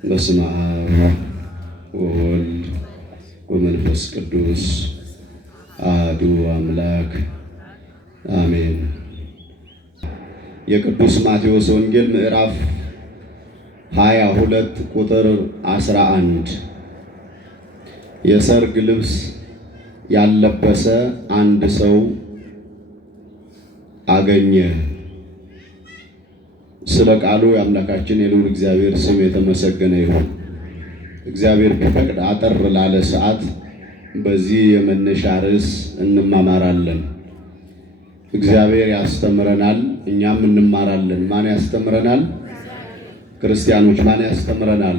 በስመ አብ ወወልድ ወመንፈስ ቅዱስ አሐዱ አምላክ አሜን። የቅዱስ ማቴዎስ ወንጌል ምዕራፍ 22 ቁጥር 11 የሰርግ ልብስ ያለበሰ አንድ ሰው አገኘ። ስለ ቃሉ የአምላካችን የልዑል እግዚአብሔር ስም የተመሰገነ ይሁን። እግዚአብሔር ቢፈቅድ አጠር ላለ ሰዓት በዚህ የመነሻ ርዕስ እንማማራለን። እግዚአብሔር ያስተምረናል፣ እኛም እንማራለን። ማን ያስተምረናል? ክርስቲያኖች። ማን ያስተምረናል?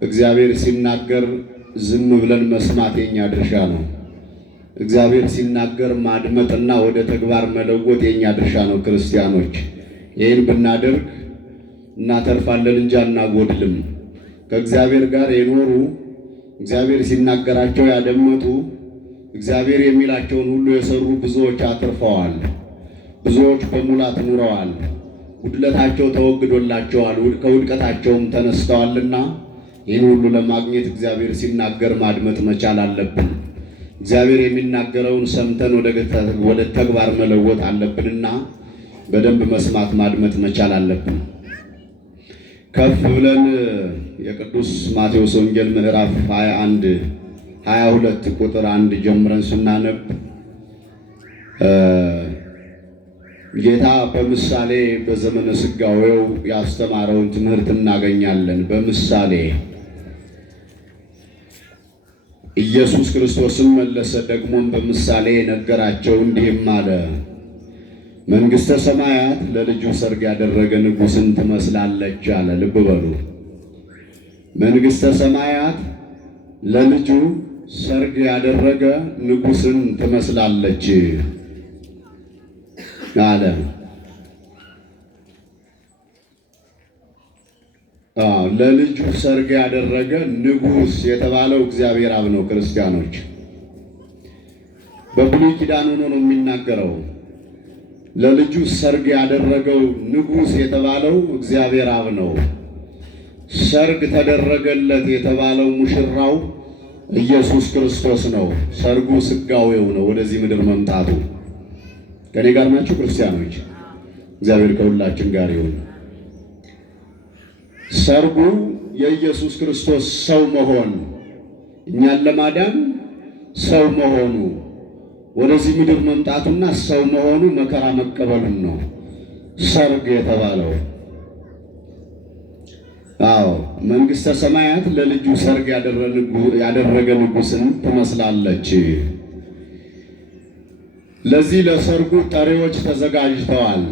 እግዚአብሔር ሲናገር ዝም ብለን መስማት የኛ ድርሻ ነው። እግዚአብሔር ሲናገር ማድመጥና ወደ ተግባር መለወጥ የኛ ድርሻ ነው። ክርስቲያኖች ይህን ብናደርግ እናተርፋለን እንጂ አናጎድልም። ከእግዚአብሔር ጋር የኖሩ እግዚአብሔር ሲናገራቸው ያደመጡ እግዚአብሔር የሚላቸውን ሁሉ የሰሩ ብዙዎች አትርፈዋል። ብዙዎች በሙላት ኑረዋል። ጉድለታቸው ተወግዶላቸዋል፣ ከውድቀታቸውም ተነስተዋልና ይህን ሁሉ ለማግኘት እግዚአብሔር ሲናገር ማድመጥ መቻል አለብን። እግዚአብሔር የሚናገረውን ሰምተን ወደ ተግባር መለወጥ አለብንና በደንብ መስማት ማድመጥ መቻል አለብን። ከፍ ብለን የቅዱስ ማቴዎስ ወንጌል ምዕራፍ 22 ቁጥር 1 ጀምረን ስናነብ ጌታ በምሳሌ በዘመነ ሥጋዌው ያስተማረውን ትምህርት እናገኛለን። በምሳሌ ኢየሱስ ክርስቶስም መለሰ፣ ደግሞም በምሳሌ ነገራቸው እንዲህም አለ። መንግሥተ ሰማያት ለልጁ ሰርግ ያደረገ ንጉሥን ትመስላለች አለ። ልብ በሉ። መንግሥተ ሰማያት ለልጁ ሰርግ ያደረገ ንጉሥን ትመስላለች አለ። ለልጁ ሰርግ ያደረገ ንጉሥ የተባለው እግዚአብሔር አብ ነው። ክርስቲያኖች በብሉይ ኪዳን ሆኖ ነው የሚናገረው። ለልጁ ሰርግ ያደረገው ንጉሥ የተባለው እግዚአብሔር አብ ነው። ሰርግ ተደረገለት የተባለው ሙሽራው ኢየሱስ ክርስቶስ ነው። ሰርጉ ሥጋዌው ነው፣ ወደዚህ ምድር መምጣቱ። ከኔ ጋር ናችሁ ክርስቲያኖች? እግዚአብሔር ከሁላችን ጋር ይሁን። ሰርጉ የኢየሱስ ክርስቶስ ሰው መሆን፣ እኛን ለማዳን ሰው መሆኑ፣ ወደዚህ ምድር መምጣቱና ሰው መሆኑ መከራ መቀበሉን ነው ሰርግ የተባለው። አዎ መንግሥተ ሰማያት ለልጁ ሰርግ ያደረገ ንጉሥን ትመስላለች። ለዚህ ለሰርጉ ጠሪዎች ተዘጋጅተዋል።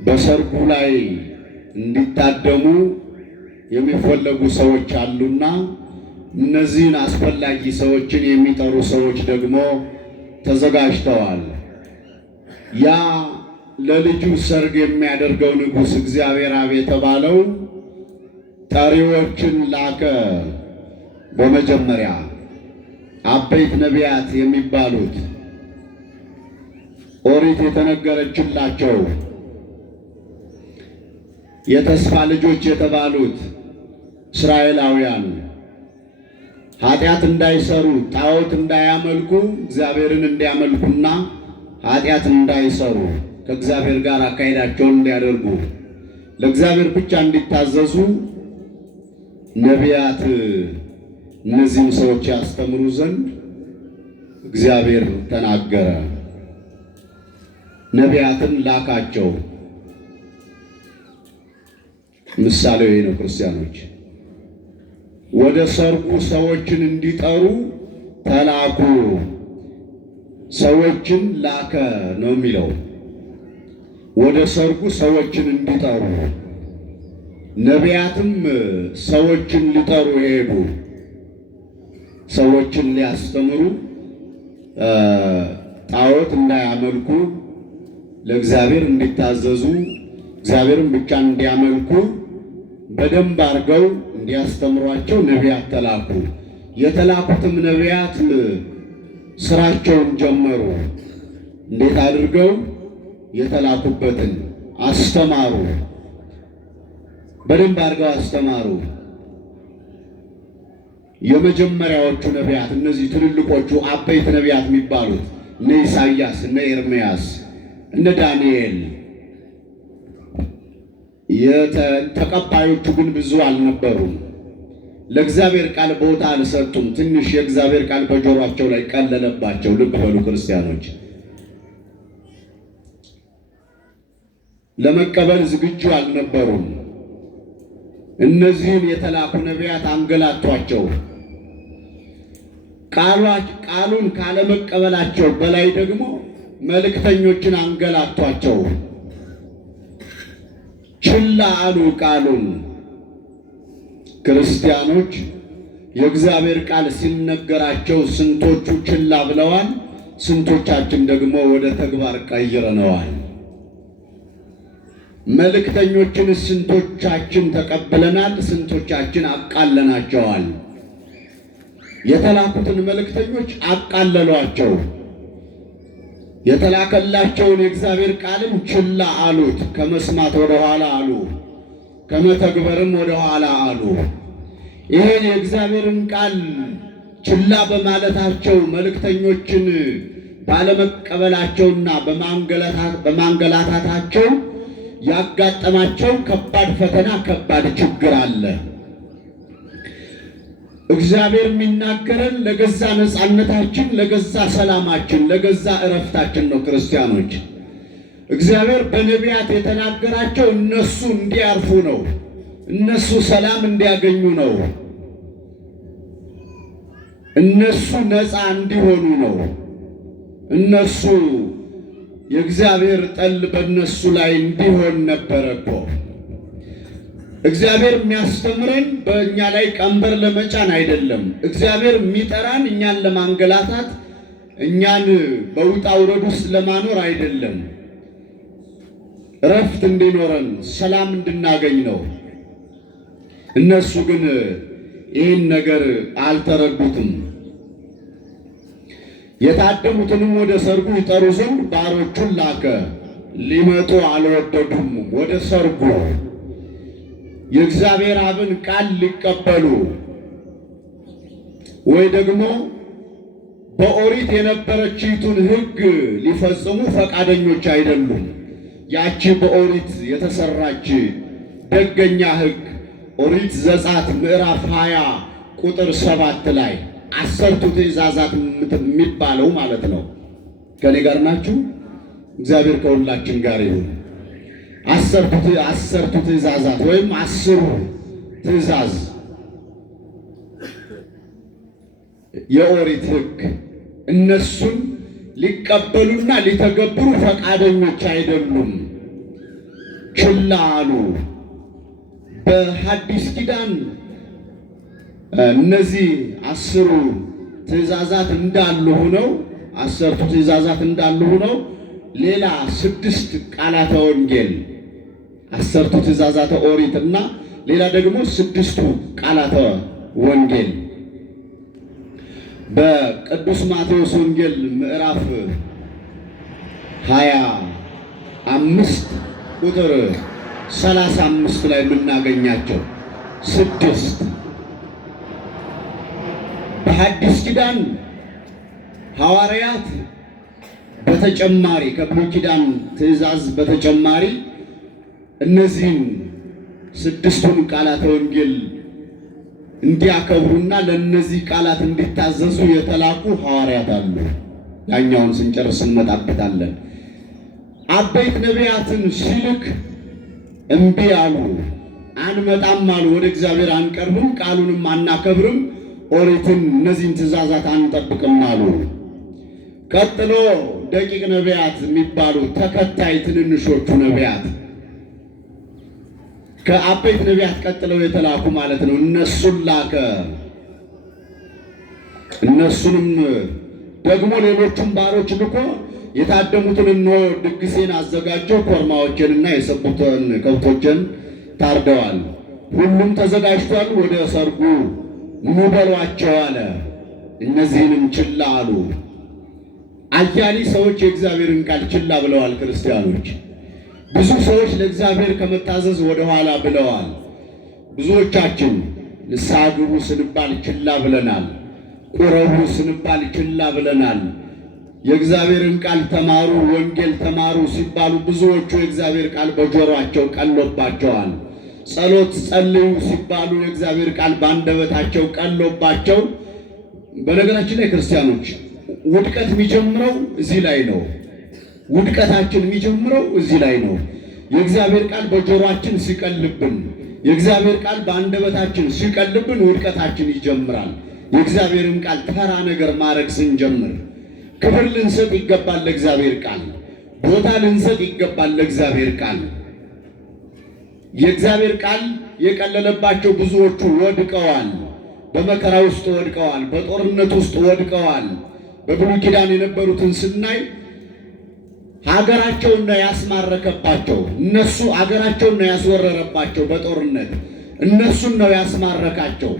በሰርጉ ላይ እንዲታደሙ የሚፈለጉ ሰዎች አሉና እነዚህን አስፈላጊ ሰዎችን የሚጠሩ ሰዎች ደግሞ ተዘጋጅተዋል። ያ ለልጁ ሰርግ የሚያደርገው ንጉሥ እግዚአብሔር አብ የተባለው ጠሪዎችን ላከ። በመጀመሪያ አበይት ነቢያት የሚባሉት ኦሪት የተነገረችላቸው የተስፋ ልጆች የተባሉት እስራኤላውያን ኃጢአት እንዳይሰሩ፣ ጣዖት እንዳያመልኩ፣ እግዚአብሔርን እንዲያመልኩና ኃጢአት እንዳይሰሩ፣ ከእግዚአብሔር ጋር አካሄዳቸውን እንዲያደርጉ፣ ለእግዚአብሔር ብቻ እንዲታዘዙ ነቢያት እነዚህም ሰዎች ያስተምሩ ዘንድ እግዚአብሔር ተናገረ። ነቢያትን ላካቸው። ምሳሌው ይሄ ነው። ክርስቲያኖች ወደ ሰርጉ ሰዎችን እንዲጠሩ ተላኩ። ሰዎችን ላከ ነው የሚለው። ወደ ሰርጉ ሰዎችን እንዲጠሩ፣ ነቢያትም ሰዎችን ሊጠሩ ሄዱ። ሰዎችን ሊያስተምሩ፣ ጣዖት እንዳያመልኩ፣ ለእግዚአብሔር እንዲታዘዙ፣ እግዚአብሔርን ብቻ እንዲያመልኩ በደንብ አድርገው እንዲያስተምሯቸው ነቢያት ተላኩ። የተላኩትም ነቢያት ስራቸውን ጀመሩ። እንዴት አድርገው የተላኩበትን አስተማሩ። በደንብ አድርገው አስተማሩ። የመጀመሪያዎቹ ነቢያት እነዚህ ትልልቆቹ አበይት ነቢያት የሚባሉት እነ ኢሳይያስ፣ እነ ኤርምያስ፣ እነ ዳንኤል ተቀባዮቹ ግን ብዙ አልነበሩም። ለእግዚአብሔር ቃል ቦታ አልሰጡም። ትንሽ የእግዚአብሔር ቃል በጆሯቸው ላይ ቀለለባቸው። ልብ በሉ ክርስቲያኖች፣ ለመቀበል ዝግጁ አልነበሩም። እነዚህን የተላኩ ነቢያት አንገላቷቸው። ቃሉን ካለመቀበላቸው በላይ ደግሞ መልእክተኞችን አንገላቷቸው። ችላ አሉ ቃሉን። ክርስቲያኖች የእግዚአብሔር ቃል ሲነገራቸው ስንቶቹ ችላ ብለዋል፣ ስንቶቻችን ደግሞ ወደ ተግባር ቀይረነዋል። መልእክተኞችን ስንቶቻችን ተቀብለናል፣ ስንቶቻችን አቃለናቸዋል። የተላኩትን መልእክተኞች አቃለሏቸው። የተላከላቸውን የእግዚአብሔር ቃልም ችላ አሉት። ከመስማት ወደ ኋላ አሉ፣ ከመተግበርም ወደ ኋላ አሉ። ይህን የእግዚአብሔርን ቃል ችላ በማለታቸው መልእክተኞችን ባለመቀበላቸውና በማንገላታታቸው ያጋጠማቸው ከባድ ፈተና፣ ከባድ ችግር አለ። እግዚአብሔር የሚናገረን ለገዛ ነፃነታችን፣ ለገዛ ሰላማችን፣ ለገዛ እረፍታችን ነው። ክርስቲያኖች እግዚአብሔር በነቢያት የተናገራቸው እነሱ እንዲያርፉ ነው። እነሱ ሰላም እንዲያገኙ ነው። እነሱ ነፃ እንዲሆኑ ነው። እነሱ የእግዚአብሔር ጠል በእነሱ ላይ እንዲሆን ነበረ እኮ። እግዚአብሔር የሚያስተምረን በእኛ ላይ ቀንበር ለመጫን አይደለም። እግዚአብሔር የሚጠራን እኛን ለማንገላታት፣ እኛን በውጣ ውረድ ውስጥ ለማኖር አይደለም። እረፍት እንዲኖረን፣ ሰላም እንድናገኝ ነው። እነሱ ግን ይህን ነገር አልተረዱትም። የታደሙትንም ወደ ሰርጉ ይጠሩ ዘንድ ባሮቹን ላከ። ሊመጡ አልወደዱም። ወደ ሰርጉ የእግዚአብሔር አብን ቃል ሊቀበሉ ወይ ደግሞ በኦሪት የነበረችይቱን ሕግ ሊፈጽሙ ፈቃደኞች አይደሉም። ያቺ በኦሪት የተሰራች ደገኛ ሕግ ኦሪት ዘጸአት ምዕራፍ 20 ቁጥር 7 ላይ 10ቱ ትእዛዛት የሚባለው ማለት ነው። ከኔ ጋር ናችሁ? እግዚአብሔር ከሁላችን ጋር ይሁን። 10ቱ ትእዛዛት ወይም 10ሩ ትእዛዝ የኦሪት ሕግ እነሱን ሊቀበሉና ሊተገብሩ ፈቃደኞች አይደሉም። ችላ አሉ። በሐዲስ ኪዳን እነዚህ 10ሩ ትእዛዛት እንዳሉ ሆነው 10ቱ ትእዛዛት እንዳሉ ሆነው ሌላ 6 ቃላተ ወንጌል 10ቱ ትእዛዛተ ኦሪት እና ሌላ ደግሞ 6ቱ ቃላተ ወንጌል በቅዱስ ማቴዎስ ወንጌል ምዕራፍ 25 ቁጥር 35 ላይ የምናገኛቸው 6 በሐዲስ ኪዳን ሐዋርያት በተጨማሪ ከብሉይ ኪዳን ትእዛዝ በተጨማሪ እነዚህን 6ቱን ቃላተ ወንጌል እንዲያከብሩና ለእነዚህ ቃላት እንዲታዘዙ የተላኩ ሐዋርያት አሉ። ያኛውን ስንጨርስ እንመጣበታለን። አበይት ነቢያትን ሲልክ እምቢ አሉ። አንመጣም አሉ። ወደ እግዚአብሔር አንቀርብም፣ ቃሉንም አናከብርም፣ ኦሪትን እነዚህን ትእዛዛት አንጠብቅም አሉ። ቀጥሎ ደቂቅ ነቢያት የሚባሉ ተከታይ ትንንሾቹ ነቢያት ከአበይት ነቢያት ቀጥለው የተላኩ ማለት ነው። እነሱን ላከ። እነሱንም ደግሞ ሌሎቹን ባሮች ልኮ የታደሙትን እነሆ ድግሴን አዘጋጀው፣ ኮርማዎችንና የሰቡትን ከብቶችን ታርደዋል፣ ሁሉም ተዘጋጅቷል፣ ወደ ሰርጉ ኑ በሏቸው አለ። እነዚህንም ችላ አሉ። አያሌ ሰዎች የእግዚአብሔርን ቃል ችላ ብለዋል። ክርስቲያኖች ብዙ ሰዎች ለእግዚአብሔር ከመታዘዝ ወደ ኋላ ብለዋል። ብዙዎቻችን ንስሐ ግቡ ስንባል ችላ ብለናል። ቁረቡ ስንባል ችላ ብለናል። የእግዚአብሔርን ቃል ተማሩ፣ ወንጌል ተማሩ ሲባሉ ብዙዎቹ የእግዚአብሔር ቃል በጆሮአቸው ቀሎባቸዋል። ጸሎት ጸልዩ ሲባሉ የእግዚአብሔር ቃል በአንደበታቸው ቀሎባቸው። በነገራችን ላይ ክርስቲያኖች ውድቀት የሚጀምረው እዚህ ላይ ነው። ውድቀታችን የሚጀምረው እዚህ ላይ ነው። የእግዚአብሔር ቃል በጆሮአችን ሲቀልብን፣ የእግዚአብሔር ቃል በአንደበታችን ሲቀልብን ውድቀታችን ይጀምራል። የእግዚአብሔርን ቃል ተራ ነገር ማድረግ ስንጀምር ክብር ልንሰጥ ይገባል ለእግዚአብሔር ቃል። ቦታ ልንሰጥ ይገባል ለእግዚአብሔር ቃል። የእግዚአብሔር ቃል የቀለለባቸው ብዙዎቹ ወድቀዋል። በመከራ ውስጥ ወድቀዋል። በጦርነት ውስጥ ወድቀዋል። በብሉይ ኪዳን የነበሩትን ስናይ ሀገራቸውን ነው ያስማረከባቸው። እነሱ ሀገራቸውን ነው ያስወረረባቸው በጦርነት እነሱን ነው ያስማረካቸው።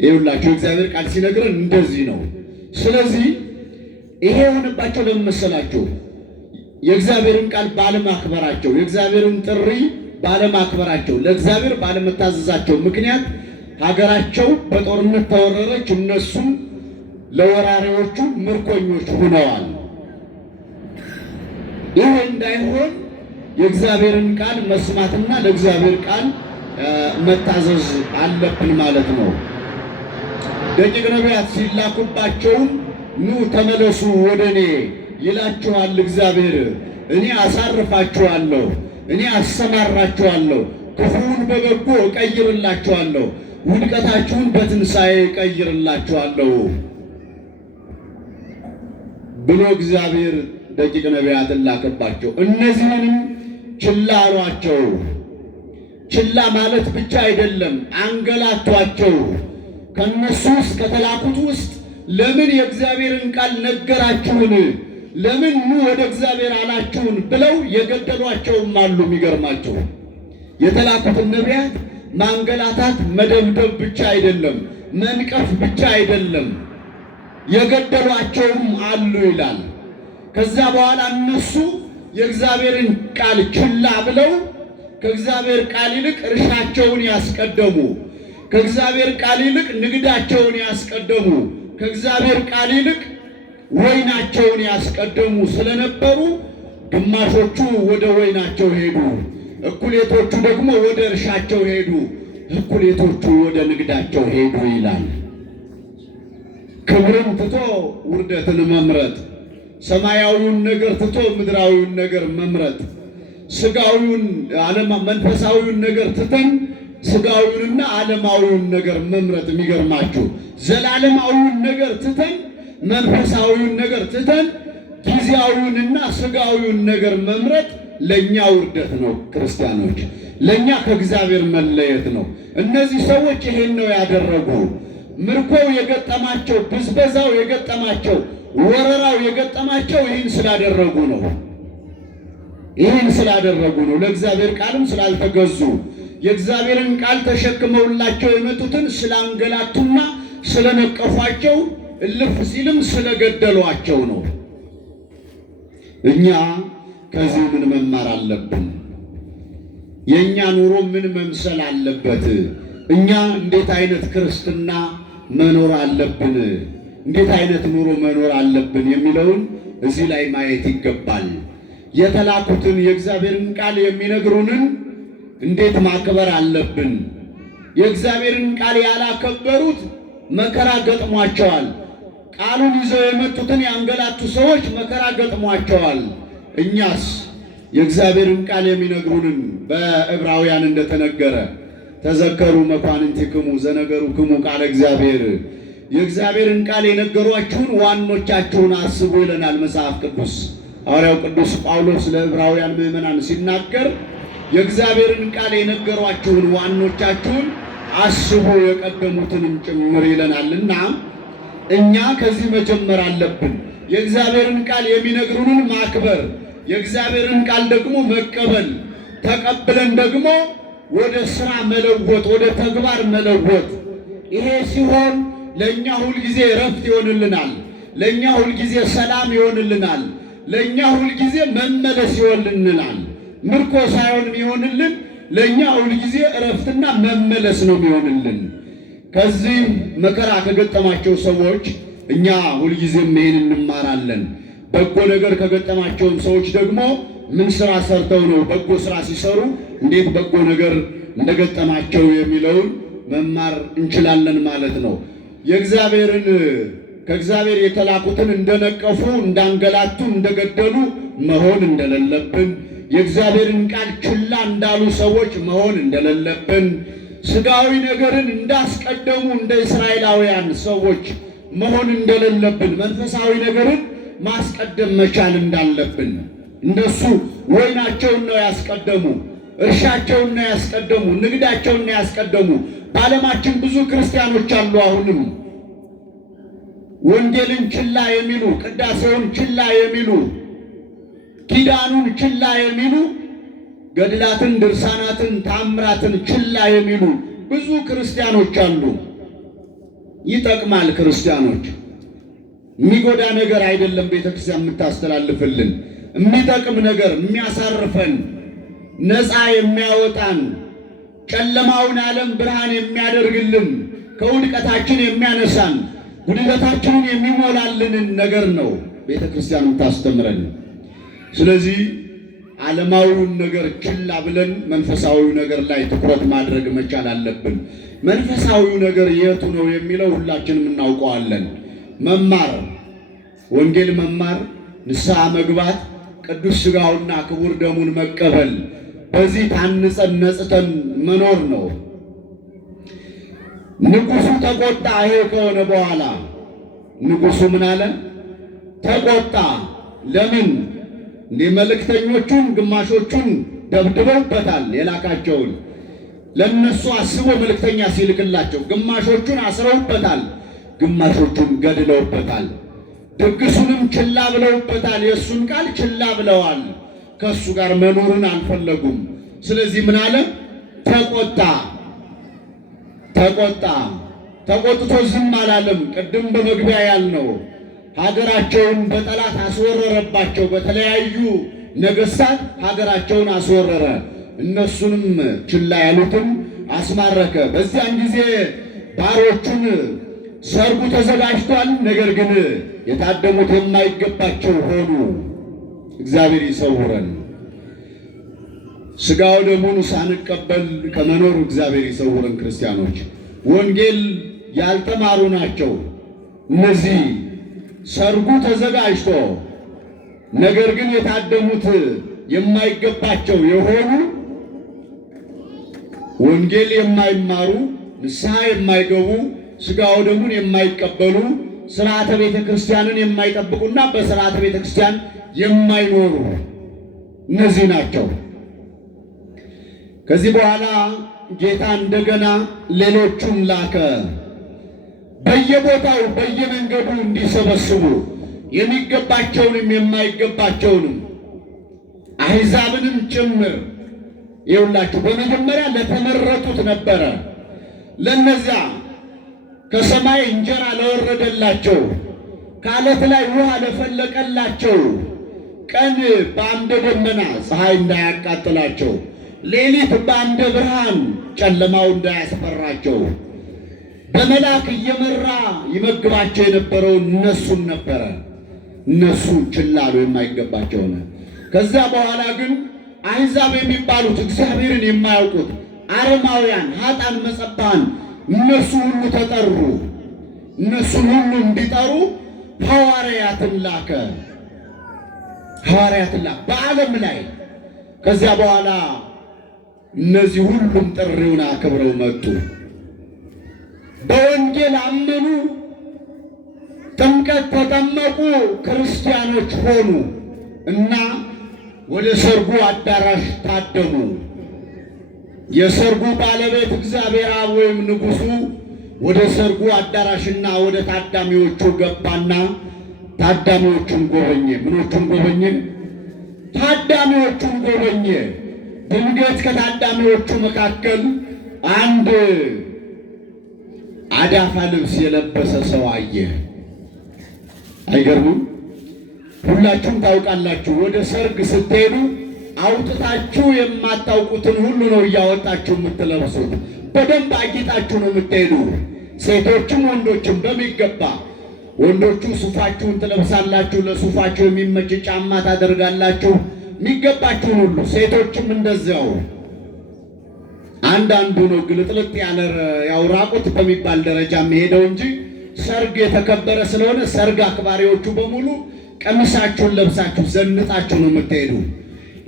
ይኸውላችሁ እግዚአብሔር ቃል ሲነግረን እንደዚህ ነው። ስለዚህ ይሄ የሆነባቸው ለምን መሰላችሁ? የእግዚአብሔርን ቃል ባለማክበራቸው፣ የእግዚአብሔርን ጥሪ ባለማክበራቸው፣ ለእግዚአብሔር ባለመታዘዛቸው ምክንያት ሀገራቸው በጦርነት ተወረረች። እነሱ ለወራሪዎቹ ምርኮኞች ሆነዋል። ይሄ እንዳይሆን የእግዚአብሔርን ቃል መስማትና ለእግዚአብሔር ቃል መታዘዝ አለብን ማለት ነው። ደቂቀ ነቢያት ሲላኩባቸውም ኑ ተመለሱ ወደ እኔ ይላችኋል እግዚአብሔር። እኔ አሳርፋችኋለሁ፣ እኔ አሰማራችኋለሁ፣ ክፉውን በበጎ እቀይርላችኋለሁ፣ ውድቀታችሁን በትንሣኤ እቀይርላችኋለሁ ብሎ እግዚአብሔር ደቂቀ ነቢያትን ላከባቸው። እነዚህንም ችላ አሏቸው። ችላ ማለት ብቻ አይደለም፣ አንገላቷቸው። ከነሱ ውስጥ ከተላኩት ውስጥ ለምን የእግዚአብሔርን ቃል ነገራችሁን? ለምን ኑ ወደ እግዚአብሔር አላችሁን? ብለው የገደሏቸውም አሉ። የሚገርማቸው የተላኩትን ነቢያት ማንገላታት፣ መደብደብ ብቻ አይደለም፣ መንቀፍ ብቻ አይደለም፣ የገደሏቸውም አሉ ይላል። ከዛ በኋላ እነሱ የእግዚአብሔርን ቃል ችላ ብለው ከእግዚአብሔር ቃል ይልቅ እርሻቸውን ያስቀደሙ፣ ከእግዚአብሔር ቃል ይልቅ ንግዳቸውን ያስቀደሙ፣ ከእግዚአብሔር ቃል ይልቅ ወይናቸውን ያስቀደሙ ስለነበሩ ግማሾቹ ወደ ወይናቸው ሄዱ፣ እኩሌቶቹ ደግሞ ወደ እርሻቸው ሄዱ፣ እኩሌቶቹ ወደ ንግዳቸው ሄዱ ይላል። ክብርን ትቶ ውርደትን መምረጥ፣ ሰማያዊውን ነገር ትቶ ምድራዊውን ነገር መምረጥ፣ ስጋዊውን መንፈሳዊውን ነገር ትተን ስጋዊውንና ዓለማዊውን ነገር መምረጥ። የሚገርማችሁ ዘላለማዊውን ነገር ትተን መንፈሳዊውን ነገር ትተን ጊዜያዊውንና ስጋዊውን ነገር መምረጥ ለኛ ውርደት ነው። ክርስቲያኖች ለኛ ከእግዚአብሔር መለየት ነው። እነዚህ ሰዎች ይሄን ነው ያደረጉ። ምርኮው የገጠማቸው፣ ብዝበዛው የገጠማቸው፣ ወረራው የገጠማቸው ይህን ስላደረጉ ነው። ይህን ስላደረጉ ነው። ለእግዚአብሔር ቃልም ስላልተገዙ የእግዚአብሔርን ቃል ተሸክመውላቸው የመጡትን ስላንገላቱና ስለነቀፏቸው እልፍ ሲልም ስለገደሏቸው ነው። እኛ ከዚህ ምን መማር አለብን? የእኛ ኑሮ ምን መምሰል አለበት? እኛ እንዴት አይነት ክርስትና መኖር አለብን? እንዴት አይነት ኑሮ መኖር አለብን የሚለውን እዚህ ላይ ማየት ይገባል። የተላኩትን የእግዚአብሔርን ቃል የሚነግሩንን እንዴት ማክበር አለብን? የእግዚአብሔርን ቃል ያላከበሩት መከራ ገጥሟቸዋል። ቃሉን ይዘው የመጡትን ያንገላቱ ሰዎች መከራ ገጥሟቸዋል። እኛስ የእግዚአብሔርን ቃል የሚነግሩንን በዕብራውያን እንደተነገረ ተዘከሩ መኳንንቲክሙ ዘነገሩክሙ ቃለ እግዚአብሔር፣ የእግዚአብሔርን ቃል የነገሯችሁን ዋኖቻችሁን አስቡ ይለናል መጽሐፍ ቅዱስ። ሐዋርያው ቅዱስ ጳውሎስ ለዕብራውያን ምዕመናን ሲናገር የእግዚአብሔርን ቃል የነገሯችሁን ዋኖቻችሁን አስቡ የቀደሙትንም ጭምር ይለናልና እኛ ከዚህ መጀመር አለብን። የእግዚአብሔርን ቃል የሚነግሩንን ማክበር፣ የእግዚአብሔርን ቃል ደግሞ መቀበል፣ ተቀብለን ደግሞ ወደ ሥራ መለወጥ፣ ወደ ተግባር መለወጥ። ይሄ ሲሆን ለእኛ ሁልጊዜ እረፍት ይሆንልናል። ለእኛ ሁልጊዜ ሰላም ይሆንልናል። ለእኛ ሁልጊዜ መመለስ ይሆንልናል። ምርኮ ሳይሆን የሚሆንልን ለእኛ ሁልጊዜ እረፍትና መመለስ ነው የሚሆንልን። ከዚህ መከራ ከገጠማቸው ሰዎች እኛ ሁልጊዜም ይሄን እንማራለን። በጎ ነገር ከገጠማቸውን ሰዎች ደግሞ ምን ስራ ሰርተው ነው በጎ ስራ ሲሰሩ እንዴት በጎ ነገር እንደገጠማቸው የሚለውን መማር እንችላለን ማለት ነው። ከእግዚአብሔር የተላኩትን እንደነቀፉ፣ እንዳንገላቱ፣ እንደገደሉ መሆን እንደሌለብን፣ የእግዚአብሔርን ቃል ችላ እንዳሉ ሰዎች መሆን እንደሌለብን፣ ስጋዊ ነገርን እንዳስቀደሙ እንደ እስራኤላውያን ሰዎች መሆን እንደሌለብን፣ መንፈሳዊ ነገርን ማስቀደም መቻል እንዳለብን። እነሱ ወይናቸውን ነው ያስቀደሙ፣ እርሻቸውን ነው ያስቀደሙ፣ ንግዳቸውን ነው ያስቀደሙ። በዓለማችን ብዙ ክርስቲያኖች አሉ አሁንም ወንጌልን ችላ የሚሉ፣ ቅዳሴውን ችላ የሚሉ፣ ኪዳኑን ችላ የሚሉ፣ ገድላትን፣ ድርሳናትን፣ ታምራትን ችላ የሚሉ ብዙ ክርስቲያኖች አሉ። ይጠቅማል። ክርስቲያኖች የሚጎዳ ነገር አይደለም ቤተክርስቲያን የምታስተላልፍልን፣ የሚጠቅም ነገር፣ የሚያሳርፈን፣ ነፃ የሚያወጣን፣ ጨለማውን ዓለም ብርሃን የሚያደርግልን፣ ከውድቀታችን የሚያነሳን፣ ጉድለታችንን የሚሞላልንን ነገር ነው ቤተክርስቲያን የምታስተምረን። ስለዚህ ዓለማዊውን ነገር ችላ ብለን መንፈሳዊው ነገር ላይ ትኩረት ማድረግ መቻል አለብን። መንፈሳዊው ነገር የቱ ነው የሚለው ሁላችንም እናውቀዋለን። መማር፣ ወንጌል መማር፣ ንስሐ መግባት፣ ቅዱስ ሥጋውና ክቡር ደሙን መቀበል፣ በዚህ ታንጸን ነጽተን መኖር ነው። ንጉሡ ተቆጣ። ይሄ ከሆነ በኋላ ንጉሡ ምን አለ? ተቆጣ። ለምን? እንደ መልእክተኞቹን ግማሾቹን ደብድበውበታል። የላካቸውን ለነሱ አስቦ መልእክተኛ ሲልክላቸው ግማሾቹን አስረውበታል፣ ግማሾቹን ገድለውበታል። ድግሱንም ችላ ብለውበታል። የእሱን ቃል ችላ ብለዋል። ከእሱ ጋር መኖርን አልፈለጉም። ስለዚህ ምን አለ? ተቆጣ። ተቆጣ። ተቆጥቶ ዝም አላለም። ቅድም በመግቢያ ያልነው ሀገራቸውን በጠላት አስወረረባቸው። በተለያዩ ነገሥታት ሀገራቸውን አስወረረ። እነሱንም ችላ ያሉትን አስማረከ። በዚያን ጊዜ ባሮቹን ሰርጉ ተዘጋጅቷል፣ ነገር ግን የታደሙት የማይገባቸው ሆኑ። እግዚአብሔር ይሰውረን። ሥጋው ደሙን ሳንቀበል ከመኖር እግዚአብሔር ይሰውረን። ክርስቲያኖች ወንጌል ያልተማሩ ናቸው እነዚህ። ሰርጉ ተዘጋጅቶ ነገር ግን የታደሙት የማይገባቸው የሆኑ ወንጌል የማይማሩ፣ ንስሐ የማይገቡ፣ ሥጋው ደሙን የማይቀበሉ፣ ሥርዓተ ቤተ ክርስቲያንን የማይጠብቁና በሥርዓተ ቤተ ክርስቲያን የማይኖሩ እነዚህ ናቸው። ከዚህ በኋላ ጌታ እንደገና ሌሎቹን ላከ። በየቦታው በየመንገዱ እንዲሰበስቡ የሚገባቸውንም የማይገባቸውንም አሕዛብንም ጭምር። ይኸውላችሁ በመጀመሪያ ለተመረጡት ነበረ፣ ለነዚያ ከሰማይ እንጀራ ለወረደላቸው፣ ከዓለት ላይ ውሃ ለፈለቀላቸው፣ ቀን በአምደ ደመና ፀሐይ እንዳያቃጥላቸው፣ ሌሊት በአምደ ብርሃን ጨለማው እንዳያስፈራቸው፣ በመልአክ እየመራ ይመግባቸው የነበረውን እነሱን ነበረ። እነሱ ችላሉ የማይገባቸው ሆነ። ከዚያ በኋላ ግን አሕዛብ የሚባሉት እግዚአብሔርን የማያውቁት አረማውያን፣ ኃጥአን፣ መጸባን እነሱ ሁሉ ተጠሩ። እነሱን ሁሉ እንዲጠሩ ሐዋርያትን ላከ። ሐዋርያትን ላከ በዓለም ላይ። ከዚያ በኋላ እነዚህ ሁሉም ጥሪውን አክብረው መጡ። በወንጌል አመኑ፣ ጥምቀት ተጠመቁ፣ ክርስቲያኖች ሆኑ እና ወደ ሰርጉ አዳራሽ ታደሙ። የሰርጉ ባለቤት እግዚአብሔር አብ ወይም ንጉሡ ወደ ሰርጉ አዳራሽና ወደ ታዳሚዎቹ ገባና ታዳሚዎቹን ጎበኘ። ምኖቹን ጎበኘ? ታዳሚዎቹን ጎበኘ። ድንገት ከታዳሚዎቹ መካከል አንድ አዳፋ ልብስ የለበሰ ሰው አየ። አይገርምም? ሁላችሁም ታውቃላችሁ። ወደ ሰርግ ስትሄዱ አውጥታችሁ የማታውቁትን ሁሉ ነው እያወጣችሁ የምትለብሱት። በደንብ አጊጣችሁ ነው የምትሄዱ፣ ሴቶችም ወንዶችም በሚገባ። ወንዶቹ ሱፋችሁን ትለብሳላችሁ፣ ለሱፋችሁ የሚመች ጫማ ታደርጋላችሁ፣ የሚገባችሁን ሁሉ። ሴቶችም እንደዚያው። አንዳንዱ ነው ግልጥልጥ ያለ ያው ራቁት በሚባል ደረጃ የሚሄደው እንጂ ሰርግ የተከበረ ስለሆነ ሰርግ አክባሪዎቹ በሙሉ ቀሚሳችሁን ለብሳችሁ ዘንጣችሁ ነው የምትሄዱ።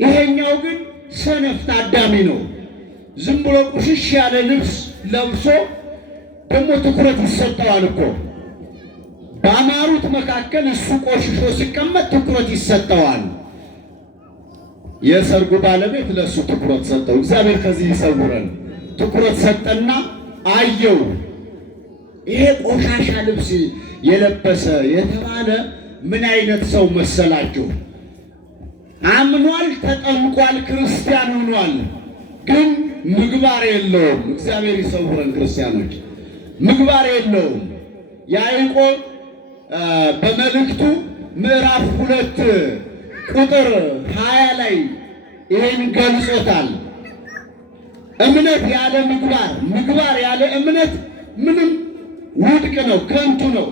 ይሄኛው ግን ሰነፍ ታዳሚ ነው። ዝም ብሎ ቁሽሽ ያለ ልብስ ለብሶ ደግሞ ትኩረት ይሰጠዋል እኮ። በአማሩት መካከል እሱ ቆሽሾ ሲቀመጥ ትኩረት ይሰጠዋል። የሰርጉ ባለቤት ለእሱ ትኩረት ሰጠው። እግዚአብሔር ከዚህ ይሰውረን። ትኩረት ሰጠና አየው። ይሄ ቆሻሻ ልብስ የለበሰ የተባለ ምን አይነት ሰው መሰላችሁ? አምኗል፣ ተጠምቋል፣ ክርስቲያን ሆኗል፣ ግን ምግባር የለውም። እግዚአብሔር ይሰውረን። ክርስቲያኖች ምግባር የለውም። ያዕቆብ በመልእክቱ ምዕራፍ 2 ቁጥር 20 ላይ ይሄን ገልጾታል። እምነት ያለ ምግባር፣ ምግባር ያለ እምነት ምንም ውድቅ ነው፣ ከንቱ ነው።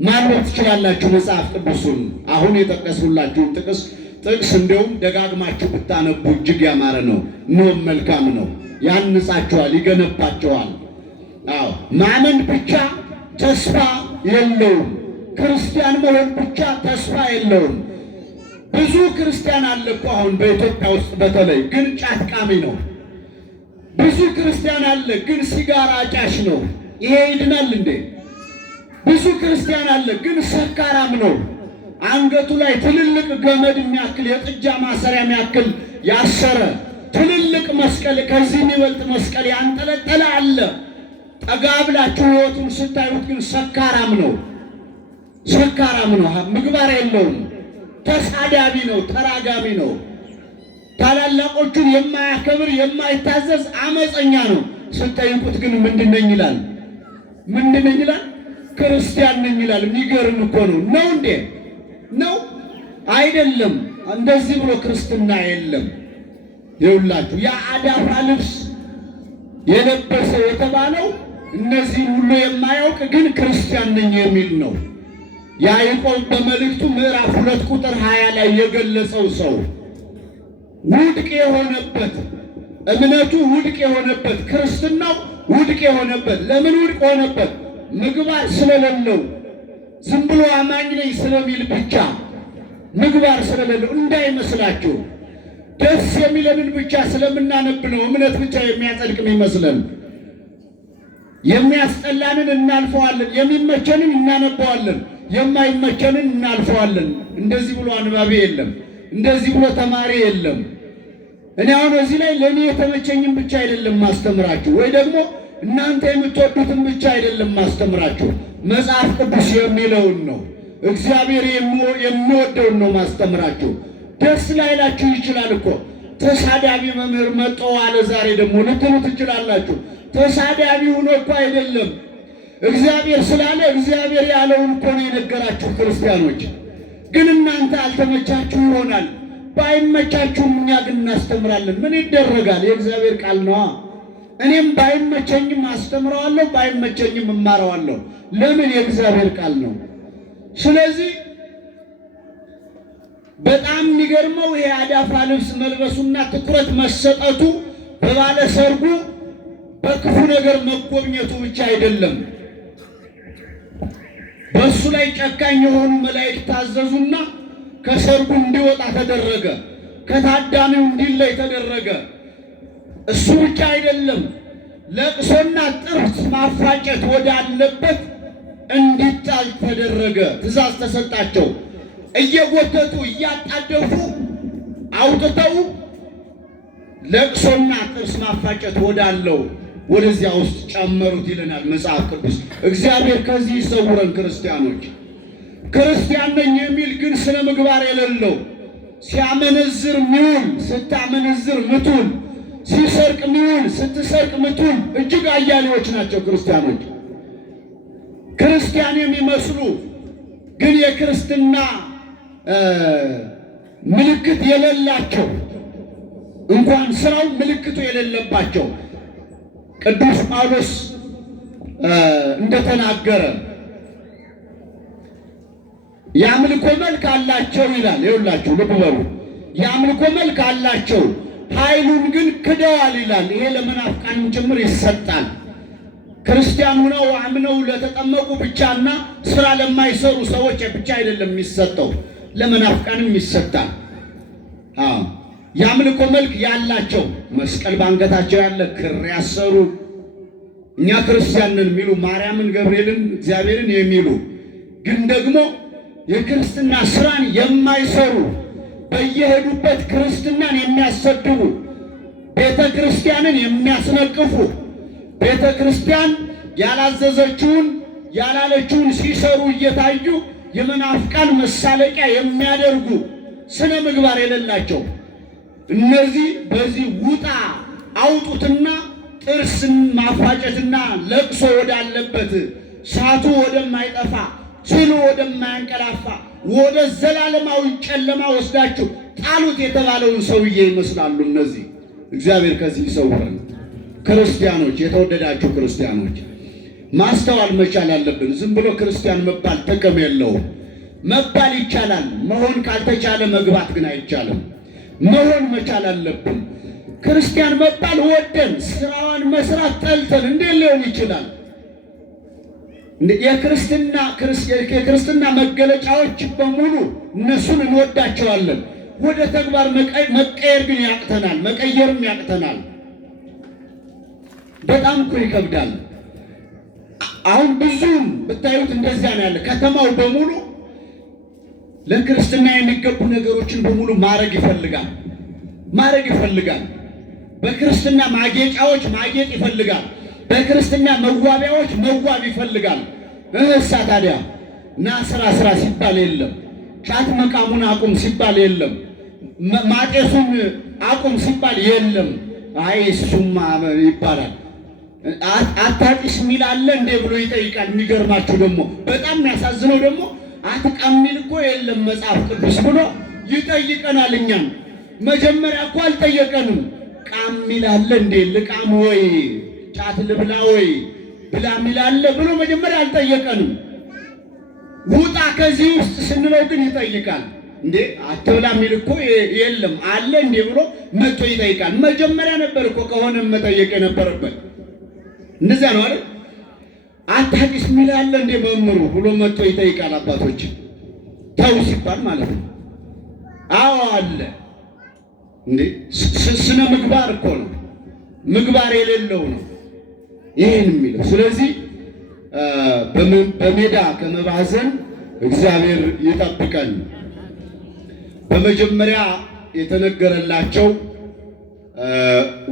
ማንበብ ትችላላችሁ መጽሐፍ ቅዱሱን። አሁን የጠቀስሁላችሁን ጥቅስ እንዲሁም ደጋግማችሁ ብታነቡ እጅግ ያማረ ነው፣ ኖም መልካም ነው። ያንጻችኋል፣ ይገነባችኋል። አዎ ማመን ብቻ ተስፋ የለውም። ክርስቲያን መሆን ብቻ ተስፋ የለውም። ብዙ ክርስቲያን አለ እኮ አሁን በኢትዮጵያ ውስጥ በተለይ ግን ጫት ቃሚ ነው። ብዙ ክርስቲያን አለ ግን ሲጋራ አጫሽ ነው። ይሄ ይድናል እንዴ? ብዙ ክርስቲያን አለ ግን ሰካራም ነው። አንገቱ ላይ ትልልቅ ገመድ የሚያክል የጥጃ ማሰሪያ የሚያክል ያሰረ ትልልቅ መስቀል፣ ከዚህ የሚበልጥ መስቀል ያንጠለጠለ አለ። ጠጋ ብላችሁ ሕይወቱን ስታዩት ግን ሰካራም ነው። ሰካራም ነው። ምግባር የለውም። ተሳዳቢ ነው። ተራጋሚ ነው። ታላላቆቹን የማያከብር የማይታዘዝ አመፀኛ ነው። ስጠይቁት ግን ምንድን ነኝ ይላል። ምንድን ነኝ ይላል? ክርስቲያን ነኝ ይላል። የሚገርም እኮ ነው። ነው እንዴ? ነው አይደለም። እንደዚህ ብሎ ክርስትና የለም። ይኸውላችሁ ያ አዳፋ ልብስ የለበሰ የተባለው እነዚህን ሁሉ የማያውቅ ግን ክርስቲያን ነኝ የሚል ነው። ያዕቆብ በመልእክቱ ምዕራፍ 2 ቁጥር 20 ላይ የገለጸው ሰው ውድቅ የሆነበት እምነቱ ውድቅ የሆነበት ክርስትናው ውድቅ የሆነበት ለምን ውድቅ ሆነበት? ምግባር ስለሌለው፣ ዝም ብሎ አማኝ ነኝ ስለሚል ብቻ ምግባር ስለሌለው እንዳይመስላችሁ። ደስ የሚለንን ብቻ ስለምናነብ ነው እምነት ብቻ የሚያጸድቅ ይመስለን። የሚያስጠላንን እናልፈዋለን፣ የሚመቸንን እናነባዋለን፣ የማይመቸንን እናልፈዋለን። እንደዚህ ብሎ አንባቢ የለም፣ እንደዚህ ብሎ ተማሪ የለም። እኔ አሁን እዚህ ላይ ለእኔ የተመቸኝን ብቻ አይደለም ማስተምራችሁ፣ ወይ ደግሞ እናንተ የምትወዱትን ብቻ አይደለም ማስተምራችሁ። መጽሐፍ ቅዱስ የሚለውን ነው፣ እግዚአብሔር የሚወደውን ነው ማስተምራችሁ። ደስ ላይላችሁ ይችላል እኮ ተሳዳቢ መምህር መጥቶ አለ ዛሬ ደግሞ ልትሉ ትችላላችሁ። ተሳዳቢ ሆኖ እኮ አይደለም፣ እግዚአብሔር ስላለ እግዚአብሔር ያለውን እኮ ነው የነገራችሁ ክርስቲያኖች። ግን እናንተ አልተመቻችሁ ይሆናል። ባይመቻችሁም እኛ ግን እናስተምራለን። ምን ይደረጋል? የእግዚአብሔር ቃል ነዋ። እኔም ባይመቸኝም አስተምረዋለሁ፣ ባይመቸኝም እማረዋለሁ። ለምን? የእግዚአብሔር ቃል ነው። ስለዚህ በጣም የሚገርመው ይሄ አዳፋ ልብስ መልበሱና ትኩረት መሰጠቱ በባለ ሰርጉ በክፉ ነገር መጎብኘቱ ብቻ አይደለም። በእሱ ላይ ጨካኝ የሆኑ መላእክት ታዘዙና ከሰርጉ እንዲወጣ ተደረገ። ከታዳሚው እንዲለይ ተደረገ። እሱ ብቻ አይደለም፣ ለቅሶና ጥርስ ማፋጨት ወዳለበት እንዲጣል ተደረገ። ትእዛዝ ተሰጣቸው። እየጎተቱ እያጣደፉ አውጥተው ለቅሶና ጥርስ ማፋጨት ወዳለው ወደዚያ ውስጥ ጨመሩት ይለናል መጽሐፍ ቅዱስ። እግዚአብሔር ከዚህ ይሰውረን። ክርስቲያኖች ክርስቲያን ነኝ የሚል ግን ስነ ምግባር የሌለው ሲያመነዝር ሚውል ስታመነዝር ምቱል፣ ሲሰርቅ ሚውል ስትሰርቅ ምቱል እጅግ አያሌዎች ናቸው ክርስቲያኖች። ክርስቲያን የሚመስሉ ግን የክርስትና ምልክት የሌላቸው እንኳን ስራው ምልክቱ የሌለባቸው ቅዱስ ጳውሎስ እንደተናገረ የአምልኮ መልክ አላቸው ይላል። ይኸውላችሁ ልብ በሉ። የአምልኮ መልክ አላቸው ኃይሉን ግን ክደዋል ይላል። ይሄ ለመናፍቃንም ጭምር ይሰጣል። ክርስቲያን ሆነው አምነው ለተጠመቁ ብቻና ስራ ለማይሰሩ ሰዎች ብቻ አይደለም የሚሰጠው፣ ለመናፍቃንም ይሰጣል። የአምልኮ መልክ ያላቸው መስቀል ባንገታቸው ያለ ክር ያሰሩ እኛ ክርስቲያን ነን የሚሉ ማርያምን፣ ገብርኤልን፣ እግዚአብሔርን የሚሉ ግን ደግሞ የክርስትና ስራን የማይሰሩ በየሄዱበት ክርስትናን የሚያሰድቡ ቤተ ክርስቲያንን የሚያስነቅፉ ቤተ ክርስቲያን ያላዘዘችውን ያላለችውን ሲሰሩ እየታዩ የመናፍቃን መሳለቂያ የሚያደርጉ ስነ ምግባር የሌላቸው እነዚህ በዚህ ውጣ አውጡትና ጥርስን ማፋጨትና ለቅሶ ወዳለበት ሳቱ ወደማይጠፋ ሲሉ ወደማያንቀላፋ ወደ ዘላለማዊ ጨለማ ወስዳችሁ ጣሉት የተባለውን ሰውዬ ይመስላሉ እነዚህ። እግዚአብሔር ከዚህ ይሰውረን። ክርስቲያኖች፣ የተወደዳችሁ ክርስቲያኖች ማስተዋል መቻል አለብን። ዝም ብሎ ክርስቲያን መባል ጥቅም የለውም። መባል ይቻላል፣ መሆን ካልተቻለ መግባት ግን አይቻልም። መሆን መቻል አለብን። ክርስቲያን መባል ወደን ስራዋን መስራት ጠልተን እንዴት ሊሆን ይችላል? የክርስትና መገለጫዎች በሙሉ እነሱን እንወዳቸዋለን። ወደ ተግባር መቀየር ግን ያቅተናል፣ መቀየርም ያቅተናል። በጣም እኮ ይከብዳል። አሁን ብዙም ብታዩት እንደዚያ ነው ያለ። ከተማው በሙሉ ለክርስትና የሚገቡ ነገሮችን በሙሉ ማድረግ ይፈልጋል። በክርስትና ማጌጫዎች ማጌጥ ይፈልጋል። በክርስትና መዋቢያዎች መዋብ ይፈልጋል። እህሳ ታዲያ ና ስራ ሲባል የለም። ጫት መቃሙን አቁም ሲባል የለም። ማጤሱን አቁም ሲባል የለም። አይ እሱማ ይባላል። አታጢስ ሚል አለ እንዴ ብሎ ይጠይቃል። የሚገርማችሁ ደግሞ በጣም የሚያሳዝነው ደግሞ አትቃም ሚል እኮ የለም መጽሐፍ ቅዱስ ብሎ ይጠይቀናል። እኛም መጀመሪያ እኮ አልጠየቀንም። ቃም ሚል አለ እንዴ ልቃም ወይ ጫት ልብላ ወይ ብላ ሚል አለ ብሎ መጀመሪያ አልጠየቀንም። ውጣ ከዚህ ውስጥ ስንለው ግን ይጠይቃል። እንዴ አትብላ ሚል እኮ የለም አለ እንዴ ብሎ መጥቶ ይጠይቃል። መጀመሪያ ነበር እኮ ከሆነ መጠየቅ የነበረበት። እንደዚያ ነው አይደል? አታቂስ ሚል አለ እንዴ መምህሩ ብሎ መጥቶ ይጠይቃል። አባቶች ተው ሲባል ማለት ነው። አዎ አለ እንዴ። ስነ ምግባር እኮ ነው፣ ምግባር የሌለው ነው ይህን የሚለው። ስለዚህ በሜዳ ከመባዘን እግዚአብሔር ይጠብቀን። በመጀመሪያ የተነገረላቸው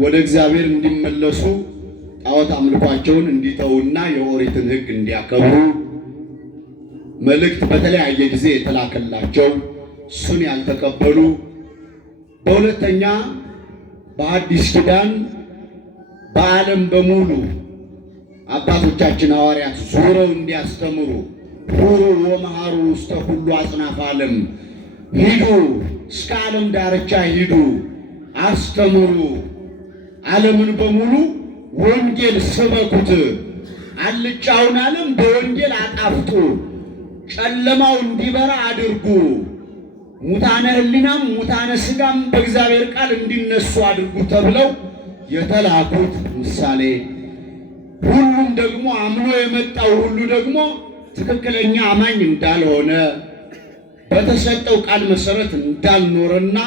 ወደ እግዚአብሔር እንዲመለሱ ጣዖት አምልኳቸውን እንዲተውና የኦሪትን ሕግ እንዲያከብሩ መልእክት በተለያየ ጊዜ የተላከላቸው እሱን ያልተቀበሉ፣ በሁለተኛ በአዲስ ኪዳን በዓለም በሙሉ አባቶቻችን ሐዋርያት ዙረው እንዲያስተምሩ ሁሩ ወመሃሩ ውስተ ሁሉ አጽናፈ ዓለም፣ ሂዱ እስከ ዓለም ዳርቻ ሂዱ አስተምሩ፣ ዓለምን በሙሉ ወንጌል ስበኩት፣ አልጫውን ዓለም በወንጌል አጣፍጡ፣ ጨለማው እንዲበራ አድርጉ፣ ሙታነ ሕሊናም ሙታነ ሥጋም በእግዚአብሔር ቃል እንዲነሱ አድርጉ ተብለው የተላኩት ምሳሌ። ሁሉም ደግሞ አምኖ የመጣው ሁሉ ደግሞ ትክክለኛ አማኝ እንዳልሆነ በተሰጠው ቃል መሰረት እንዳልኖረና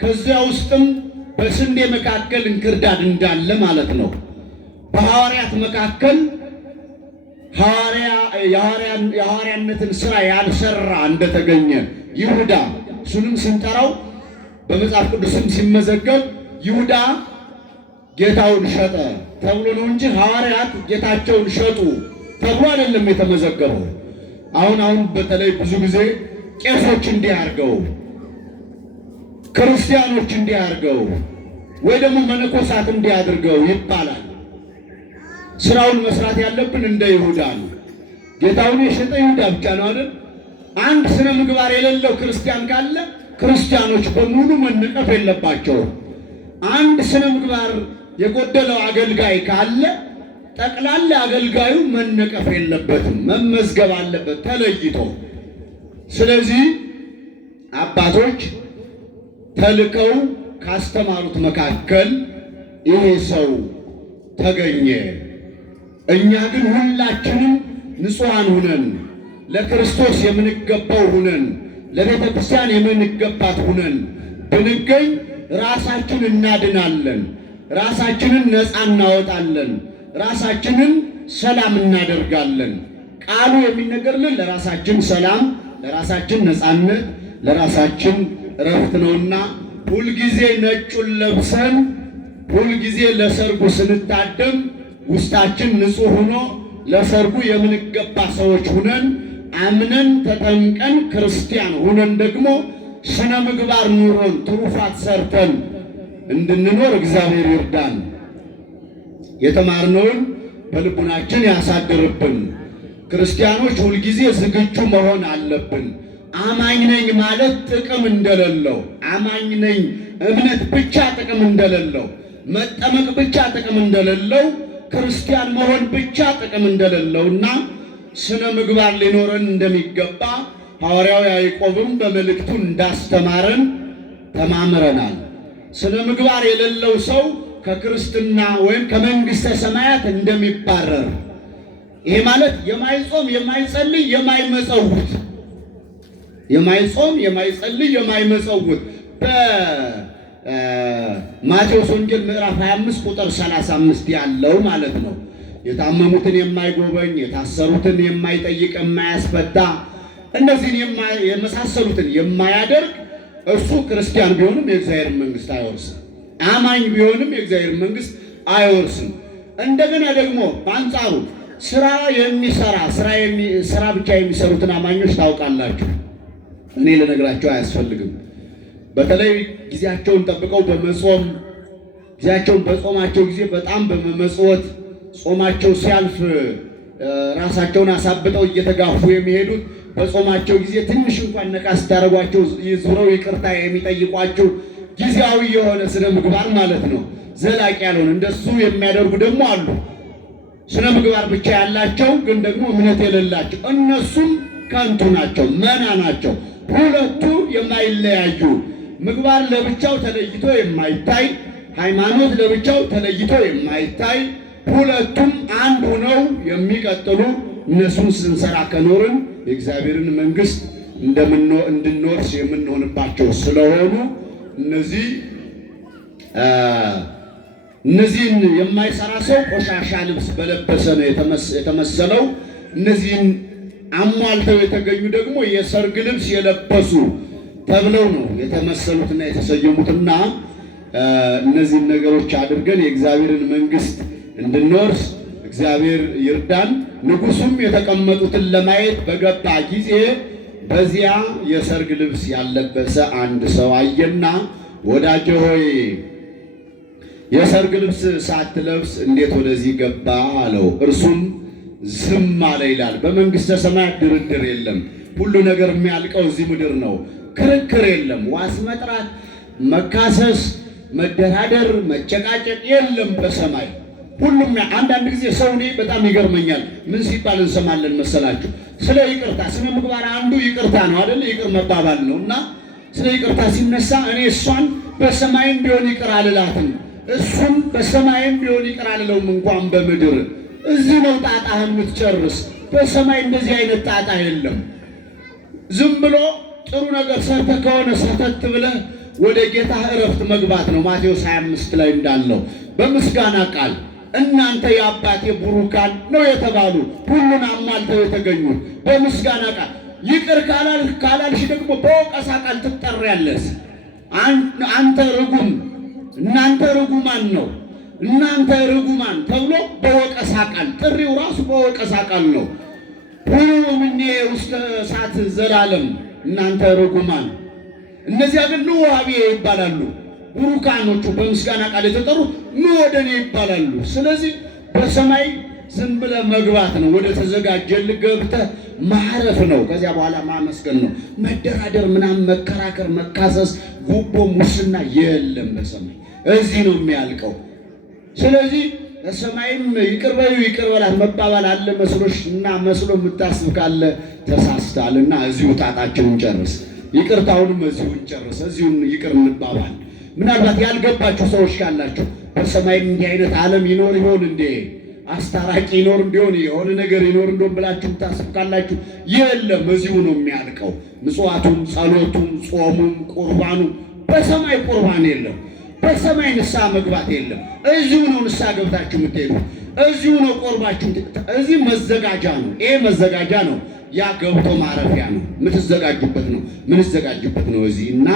ከዚያ ውስጥም በስንዴ መካከል እንክርዳድ እንዳለ ማለት ነው። በሐዋርያት መካከል የሐዋርያነትን ስራ ያልሰራ እንደተገኘ ይሁዳ፣ እሱንም ስንጠራው በመጽሐፍ ቅዱስም ሲመዘገብ ይሁዳ ጌታውን ሸጠ ተብሎ ነው እንጂ ሐዋርያት ጌታቸውን ሸጡ ተብሎ አይደለም የተመዘገበው። አሁን በተለይ ብዙ ጊዜ ቄሶች እንዲህ አድርገው፣ ክርስቲያኖች እንዲህ አድርገው፣ ወይ ደግሞ መነኮሳት እንዲህ አድርገው ይባላል። ስራውን መስራት ያለብን እንደ ይሁዳ ነው። ጌታውን የሸጠ ይሁዳ ብቻ ነው አይደል? አንድ ስነ ምግባር የሌለው ክርስቲያን ካለ ክርስቲያኖች በሙሉ መነቀፍ የለባቸውም። አንድ ስነ ምግባር የጎደለው አገልጋይ ካለ ጠቅላላ አገልጋዩ መነቀፍ የለበትም፣ መመዝገብ አለበት ተለይቶ። ስለዚህ አባቶች ተልከው ካስተማሩት መካከል ይሄ ሰው ተገኘ። እኛ ግን ሁላችንም ንጹሐን ሁነን ለክርስቶስ የምንገባው ሁነን ለቤተ ክርስቲያን የምንገባት ሁነን ብንገኝ ራሳችን እናድናለን፣ ራሳችንን ነፃ እናወጣለን፣ ራሳችንን ሰላም እናደርጋለን። ቃሉ የሚነገርልን ለራሳችን ሰላም፣ ለራሳችን ነፃነት፣ ለራሳችን እረፍት ነውና ሁልጊዜ ነጩን ለብሰን ሁልጊዜ ለሰርጉ ስንታደም ውስጣችን ንጹሕ ሆኖ ለሰርጉ የምንገባ ሰዎች ሁነን አምነን ተጠምቀን ክርስቲያን ሁነን ደግሞ ስነ ምግባር ኑሮን ትሩፋት ሰርተን እንድንኖር እግዚአብሔር ይርዳን። የተማርነውን በልቡናችን ያሳድርብን። ክርስቲያኖች ሁልጊዜ ዝግጁ መሆን አለብን። አማኝ ነኝ ማለት ጥቅም እንደሌለው፣ አማኝ ነኝ እምነት ብቻ ጥቅም እንደሌለው፣ መጠመቅ ብቻ ጥቅም እንደሌለው፣ ክርስቲያን መሆን ብቻ ጥቅም እንደሌለውና ስነ ምግባር ሊኖረን እንደሚገባ ሐዋርያው ያዕቆብም በመልእክቱ እንዳስተማረን ተማምረናል። ስነ ምግባር የሌለው ሰው ከክርስትና ወይም ከመንግሥተ ሰማያት እንደሚባረር፣ ይሄ ማለት የማይጾም የማይጸልይ የማይመጸውት የማይጾም የማይጸልይ የማይመጸውት በማቴዎስ ወንጌል ምዕራፍ 25 ቁጥር 35 ያለው ማለት ነው። የታመሙትን የማይጎበኝ የታሰሩትን የማይጠይቅ የማያስፈታ እነዚህን የመሳሰሉትን የማያደርግ እሱ ክርስቲያን ቢሆንም የእግዚአብሔር መንግሥት አይወርስም። አማኝ ቢሆንም የእግዚአብሔር መንግሥት አይወርስም። እንደገና ደግሞ በአንጻሩ ስራ የሚሰራ ስራ ብቻ የሚሰሩትን አማኞች ታውቃላችሁ። እኔ ልነግራቸው አያስፈልግም። በተለይ ጊዜያቸውን ጠብቀው በመጾም ጊዜያቸውን በጾማቸው ጊዜ በጣም በመመጽወት ጾማቸው ሲያልፍ ራሳቸውን አሳብጠው እየተጋፉ የሚሄዱት በጾማቸው ጊዜ ትንሽ እንኳን ነቃ ስታደርጓቸው ዙረው ይቅርታ የሚጠይቋቸው ጊዜያዊ የሆነ ስነ ምግባር ማለት ነው፣ ዘላቂ ያልሆነ እንደሱ የሚያደርጉ ደግሞ አሉ። ስነ ምግባር ብቻ ያላቸው ግን ደግሞ እምነት የሌላቸው እነሱም ከንቱ ናቸው፣ መና ናቸው። ሁለቱ የማይለያዩ ምግባር ለብቻው ተለይቶ የማይታይ ሃይማኖት ለብቻው ተለይቶ የማይታይ ሁለቱም አንድ ሆነው የሚቀጥሉ እነሱን ስንሰራ ከኖርን የእግዚአብሔርን መንግሥት እንድንወርስ የምንሆንባቸው ስለሆኑ እነዚህን የማይሰራ ሰው ቆሻሻ ልብስ በለበሰ ነው የተመሰለው። እነዚህን አሟልተው የተገኙ ደግሞ የሰርግ ልብስ የለበሱ ተብለው ነው የተመሰሉትና የተሰየሙትና እነዚህን ነገሮች አድርገን የእግዚአብሔርን መንግሥት እንድንወርስ እግዚአብሔር ይርዳን። ንጉሡም የተቀመጡትን ለማየት በገባ ጊዜ በዚያ የሰርግ ልብስ ያለበሰ አንድ ሰው አየና፣ ወዳጄ ሆይ የሰርግ ልብስ ሳትለብስ እንዴት ወደዚህ ገባ አለው። እርሱም ዝም አለ ይላል። በመንግሥተ ሰማያት ድርድር የለም። ሁሉ ነገር የሚያልቀው እዚህ ምድር ነው። ክርክር የለም። ዋስ መጥራት፣ መካሰስ፣ መደራደር፣ መጨቃጨቅ የለም በሰማይ ሁሉም። አንዳንድ ጊዜ ሰው እኔ በጣም ይገርመኛል። ምን ሲባል እንሰማለን መሰላችሁ? ስለ ይቅርታ፣ ስነ ምግባር አንዱ ይቅርታ ነው አይደል? ይቅር መባባል ነው። እና ስለ ይቅርታ ሲነሳ እኔ እሷን በሰማይም ቢሆን ይቅር አልላትም፣ እሱም በሰማይም ቢሆን ይቅር አልለውም። እንኳን በምድር እዚህ ነው ጣጣህን የምትጨርስ። በሰማይ እንደዚህ አይነት ጣጣ የለም። ዝም ብሎ ጥሩ ነገር ሰርተህ ከሆነ ሰተት ብለህ ወደ ጌታ እረፍት መግባት ነው። ማቴዎስ 25 ላይ እንዳለው በምስጋና ቃል እናንተ የአባቴ ቡሩካን ነው የተባሉ ሁሉን አሟልተው የተገኙ በምስጋና ቃል ይቅር ካላልሽ ደግሞ በወቀሳ ቃል ትጠሪያለሽ። አንተ ርጉም፣ እናንተ ርጉማን ነው፣ እናንተ ርጉማን ተብሎ በወቀሳ ቃል ጥሪው ራሱ በወቀሳ ቃል ነው። ሁሉ ምኔ ውስተ እሳት ዘላለም እናንተ ርጉማን። እነዚያ ግን ኑ ኀቤ ይባላሉ። ቡሩካኖቹ በምስጋና ቃል የተጠሩ ኑ ወደ እኔ ይባላሉ። ስለዚህ በሰማይ ዝም ብለህ መግባት ነው። ወደ ተዘጋጀልህ ገብተህ ማረፍ ነው። ከዚያ በኋላ ማመስገን ነው። መደራደር ምናምን፣ መከራከር፣ መካሰስ፣ ጉቦ፣ ሙስና የለም በሰማይ። እዚህ ነው የሚያልቀው። ስለዚህ በሰማይም ይቅር በዩ ይቅር በላት መባባል አለ መስሎሽ እና መስሎ የምታስብ ካለ ተሳስታልና እዚሁ ጣጣችንን ጨርስ። ይቅርታውንም እዚሁ እንጨርስ፣ እዚሁ ይቅር እንባባል። ምናልባት ያልገባችሁ ሰዎች ካላችሁ በሰማይም እንዲህ አይነት ዓለም ይኖር ይሆን እንዴ? አስታራቂ ይኖር እንዲሆን የሆነ ነገር ይኖር እንደሆን ብላችሁ ታስብ ካላችሁ የለም፣ እዚሁ ነው የሚያልቀው። ምጽዋቱም፣ ጸሎቱም፣ ጾሙም፣ ቁርባኑ በሰማይ ቁርባን የለም። በሰማይ ንስሐ መግባት የለም። እዚሁ ነው ንስሐ ገብታችሁ የምትሄዱ። እዚሁ ነው ቆርባችሁ። እዚህ መዘጋጃ ነው። ይሄ መዘጋጃ ነው። ያ ገብቶ ማረፊያ ነው። የምትዘጋጁበት ነው። ምንዘጋጁበት ነው እዚህ እና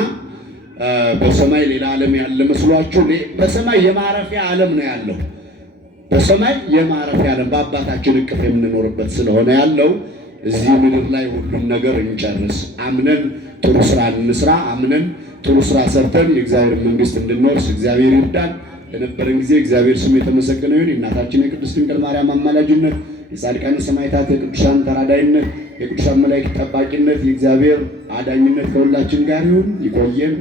በሰማይ ሌላ ዓለም ያለ መስሏችሁ? በሰማይ የማረፊያ ዓለም ነው ያለው። በሰማይ የማረፊያ ዓለም በአባታችን እቅፍ የምንኖርበት ስለሆነ ያለው እዚህ ምድር ላይ ሁሉም ነገር እንጨርስ። አምነን ጥሩ ስራ እንስራ። አምነን ጥሩ ስራ ሰርተን የእግዚአብሔር መንግስት እንድንወርስ እግዚአብሔር ይርዳን። ለነበረን ጊዜ እግዚአብሔር ስሙ የተመሰገነ ይሁን። የእናታችን የቅድስት ድንግል ማርያም አማላጅነት፣ የጻድቃን ሰማዕታት፣ የቅዱሳን ተራዳይነት፣ የቅዱሳን መላእክት ጠባቂነት፣ የእግዚአብሔር አዳኝነት ከሁላችን ጋር ይሁን። ይቆየን።